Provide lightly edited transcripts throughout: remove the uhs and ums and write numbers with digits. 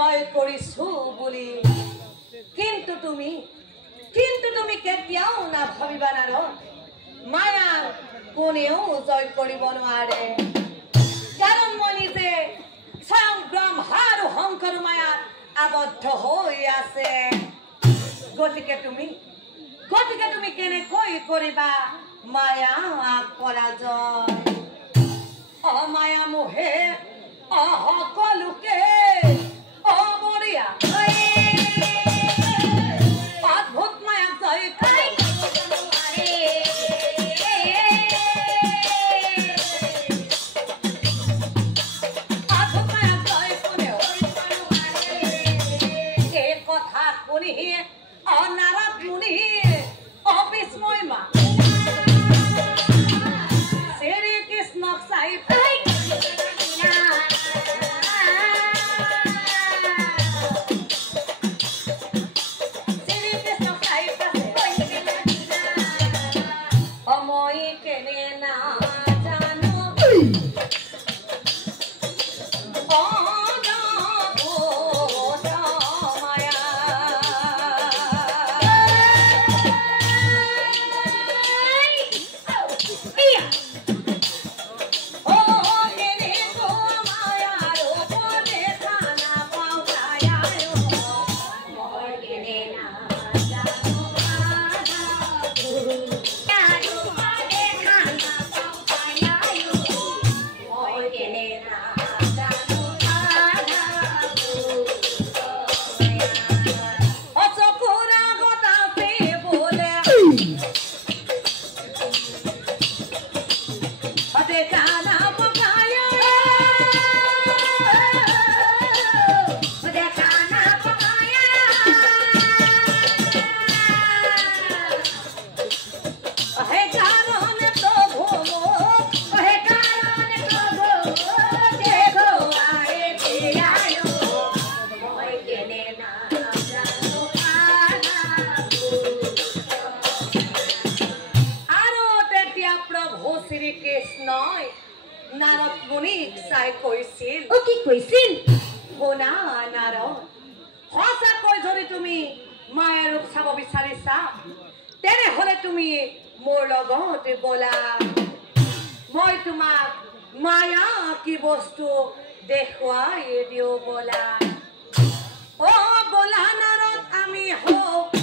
জয় কৰিছো বুলি কিন্তু তুমি কেতিয়াও না ভাবিবা নাৰ মায়া কোনেও জয় কৰিব নোৱাৰে কাৰণ মই নিজে স্বয়ং ব্ৰহ্মা আৰু শংকৰ মায়াত আবদ্ধ হৈ আছে গতিকে তুমি কেনেকৈ কৰিবা মায়া পৰাজয় অমায়া মোহে সকলোকে অমৰীয়া অদ্ভুত মায়াক জয় এই কথা শুনি অনাৰদ মুনি অবিস্ময় মা শ্ৰী কৃষ্ণক চাই নাৰদ মুনিক চাই কৈছিল কি কৈছিল শুনা নাৰদ সঁচাকৈ যদি তুমি মায়াৰ ৰূপ চাব বিচাৰিছা তেনেহলে তুমি মোৰ লগত বলা মই তোমাক মায়া কি বস্তু দেখুৱাই দিওঁ বলা অ বলা নাৰদ আমি হওক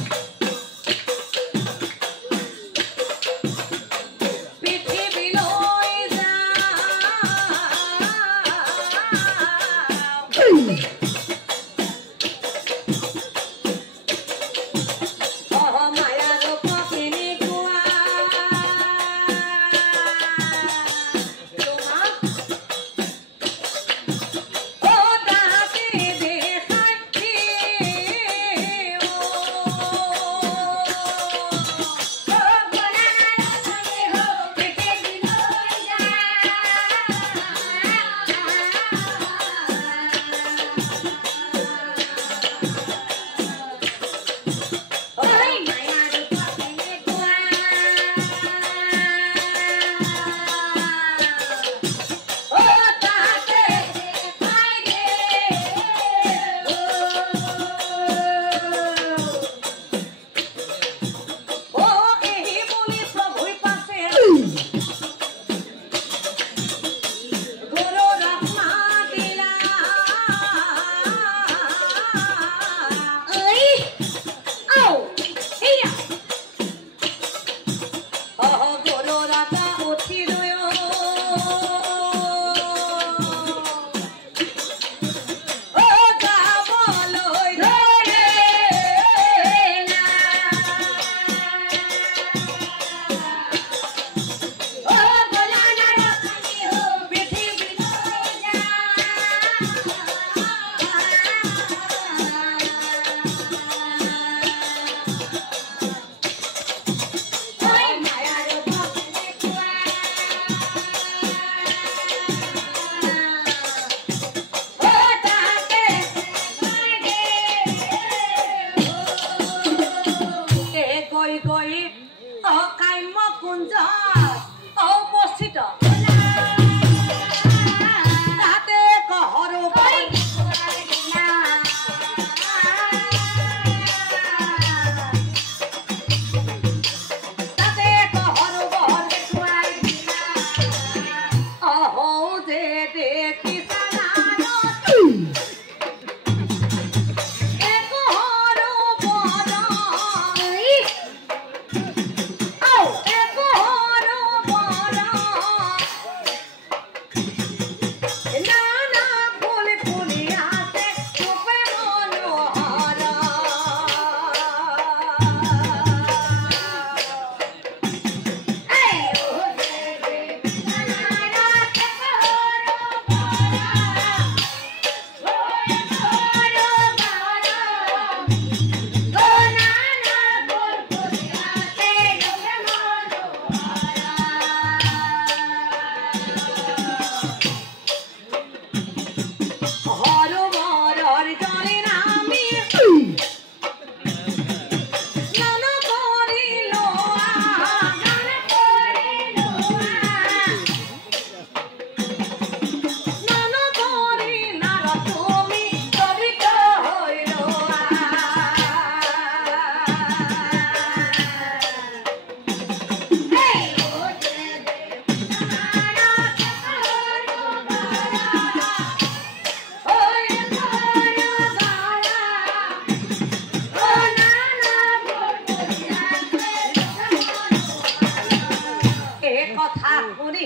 কথা শুনি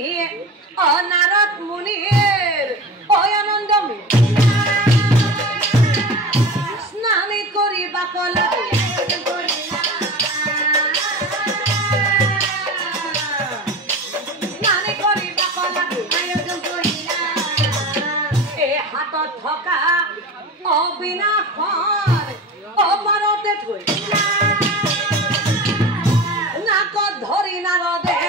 নাৰদ মুনিৰ ওই আনন্দ স্নান কৰিবা লাগে স্নান কৰিবা লাগে এ হাতত থকা অবিনাশৰ অপাৰতে থৈ নাকত ধৰি নাৰদে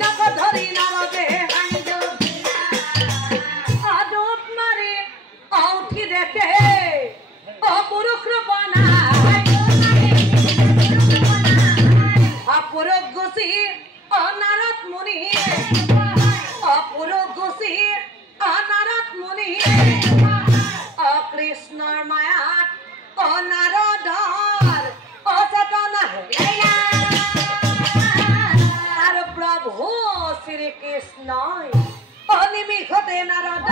নাকত ধৰি নাৰদে আদব মাৰি উঠি দেখে অপুৰুষ ৰূপনা অপুৰুষ গুচি নাৰদ মুনি অপুৰুষ গুচি নাৰদ মুনি কৃষ্ণৰ মায়াত নাৰদৰ অচেতনা আৰু প্ৰভু শ্ৰীকৃষ্ণই অনিমিষতে নাৰদ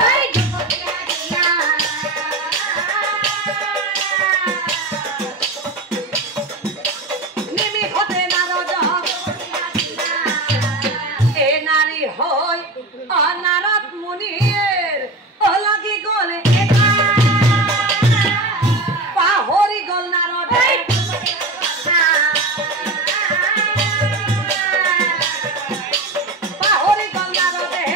নিমিষতে নাৰদ এ নাৰী হৈ নাৰদ মুনিৰ লাগি গ'ল পাহৰি গ'ল নাৰদ পাহৰি গ'ল নাৰদে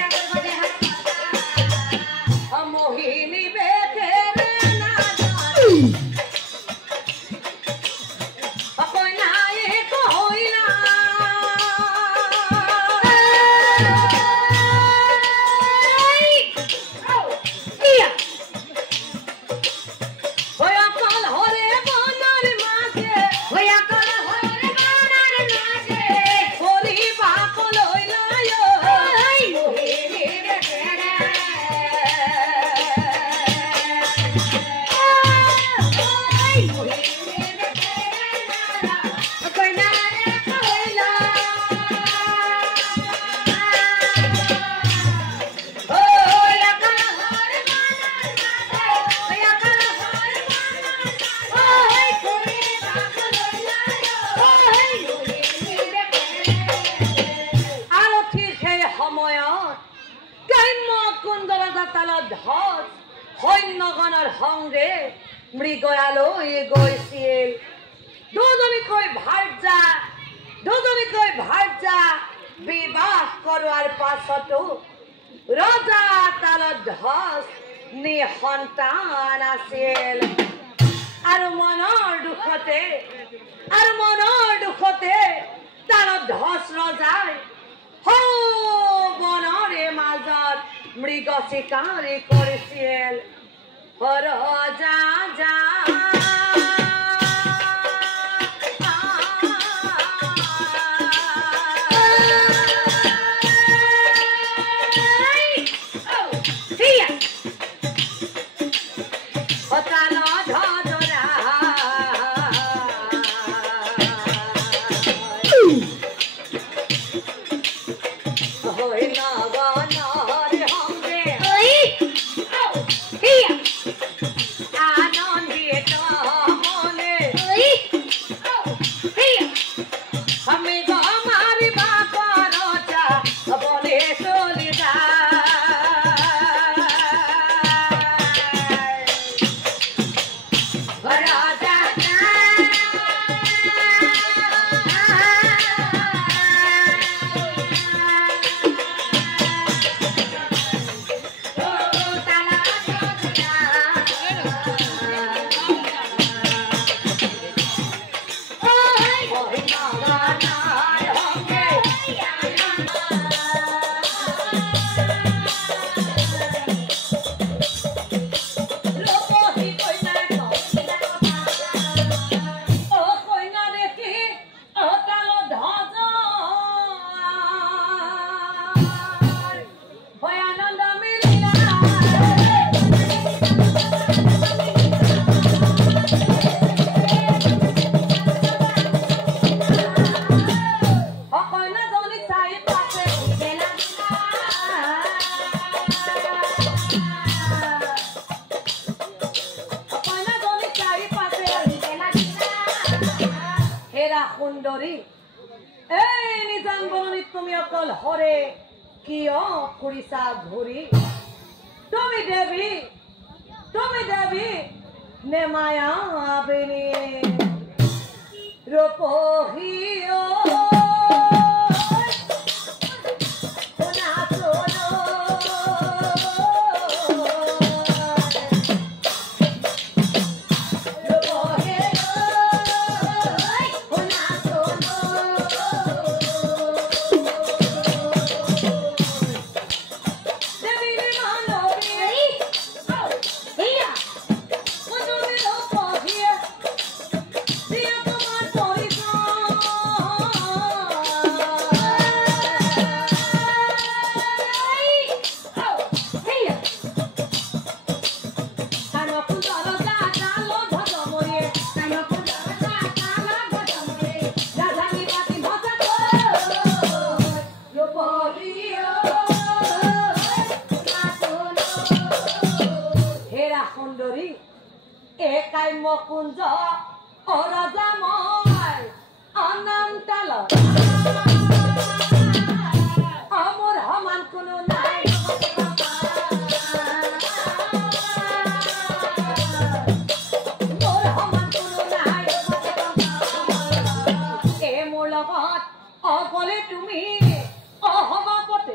মোহিনী বেশেৰে কইনাই কইনা সৈন্যগণৰ সংগে মৃগয়ালৈ গৈছিল দুজনীকৈ ভাৰ্যা বিবাহ কৰোৱাৰ পাছতো ৰজা তালধ্বজ নিসন্তান আছিল আৰু মনৰ দুখতে তালধ্বজ ৰজাই বনৰে মাজত মৃগ চিকাৰী কৰিছিল ৰজা যা আনন্দিত সুন্দৰী এই নিজান বননিত তুমি অকল হৰে কিয় ফুৰিছা ঘূৰি তুমি দেৱী নে মায়াবিনী ৰূপহীয় কুঞ্জ অৰজাময় অনন্তল অমৰ সমান কোনো নাই মোৰ সমান কোনো নাই এই মোৰ লগত অকলে তুমি অসমাপতে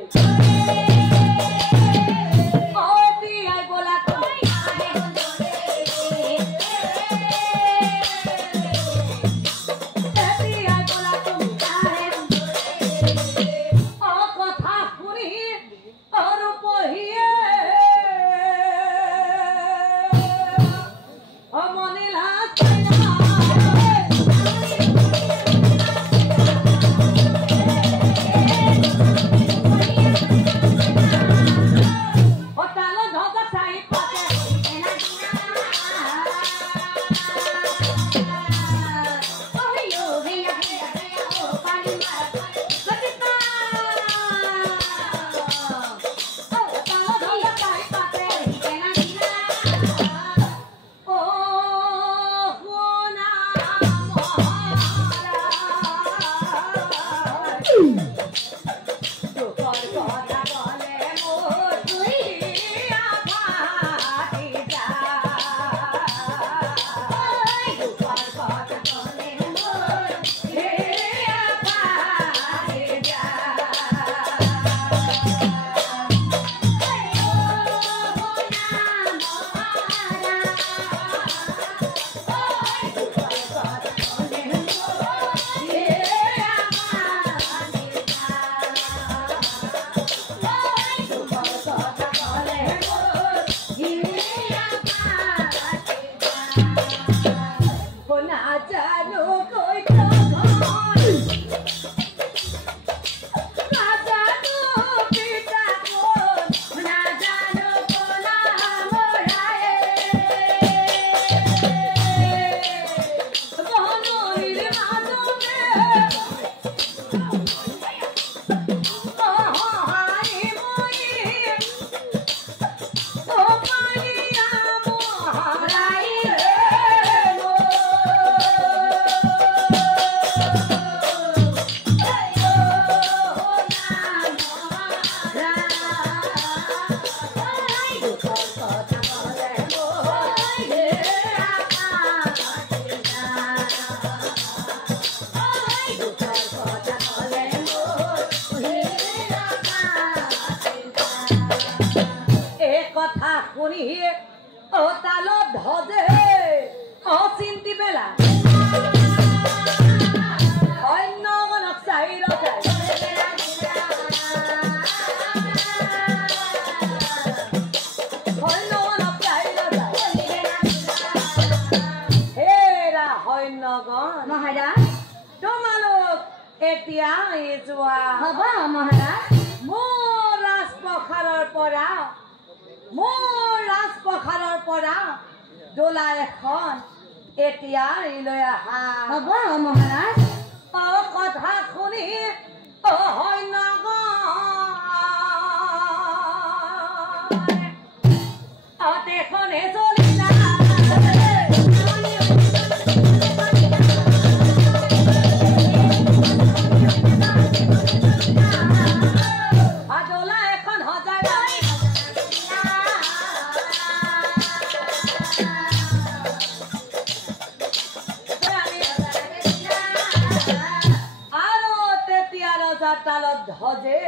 ধজে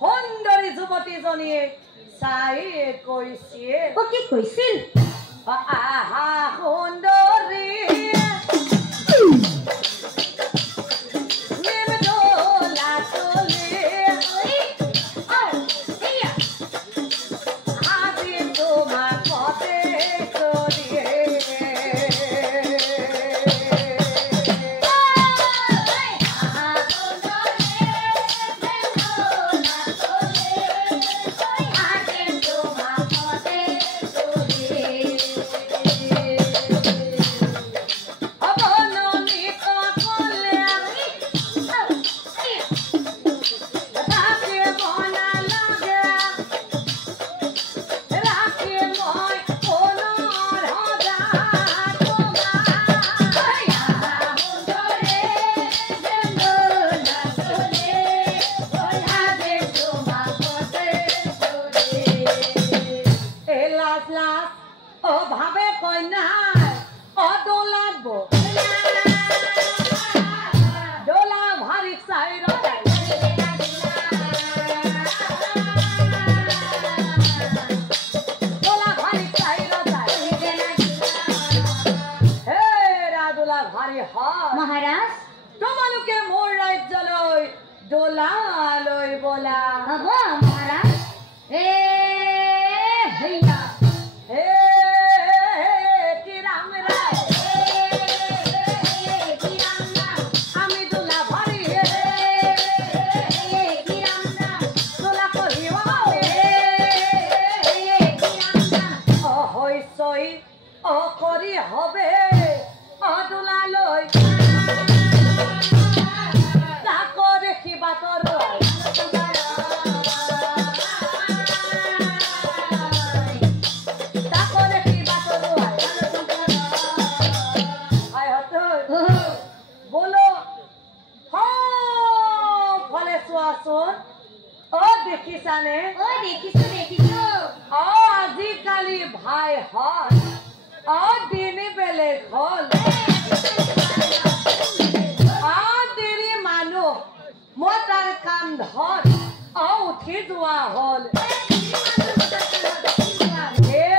সুন্দৰী যুৱতীজনীয়ে চাই কৈছিল কি কৈছিল আহা সুন্দৰী মহাৰাজ তোমালোকে মোৰ ৰাজ্যলৈ দোলালৈ বলা হ'ব মহাৰাজ হেয়া হে কি ৰাম ৰাম কি ৰাম ৰাম আমি দোলা ভাৰী কি ৰাম ৰাম দোলা কহিব কি ৰাম ৰাম অহস্যই অকৰি হবে অদোলালৈ তাকো দেখিবা তৰুৱাই তাকো দেখিবা তৰুৱাই বোলো ফলে চোৱাচোন দেখিছানে দেখিছো আজিকালি ভাই হয় দিনে বেলেগ হল দেৰি মানুহ মই তাৰ কান্ধত উঠি যোৱা হল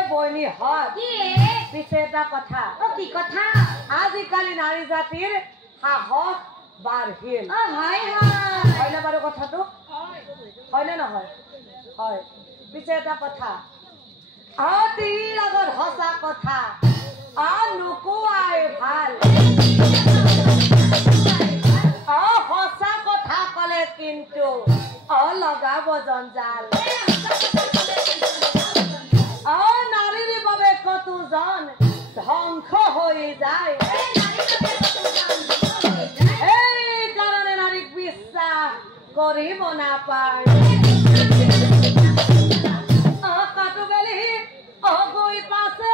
বইনী হয় পিছে এটা কথা কি কথা আজিকালি নাৰী জাতিৰ সাহস বাঢ়িল হয় হয়নে বাৰু কথাটো হয়নে নহয় হয় পিছে এটা কথা তিৰিৰ আগত সঁচা কথা নোকোৱাই ভাল সঁচা কথা কলে কিন্তু লগাব জঞ্জাল নাৰীৰ বাবে কতোজন ধ্বংস হৈ যায় এই কাৰণে নাৰীক বিশ্বাস কৰিব নাপায় গৈ পাছে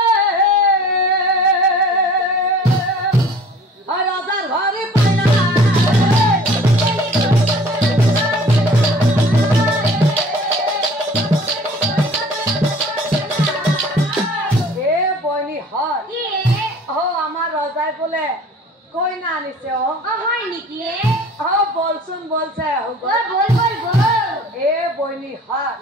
ৰজাৰ ঘৰে পাইনা বইনী হয় আমাৰ ৰজাই বোলে কইনা আনিছে হয় নেকি বলচোন বলছে বল বল বল বইনী হয়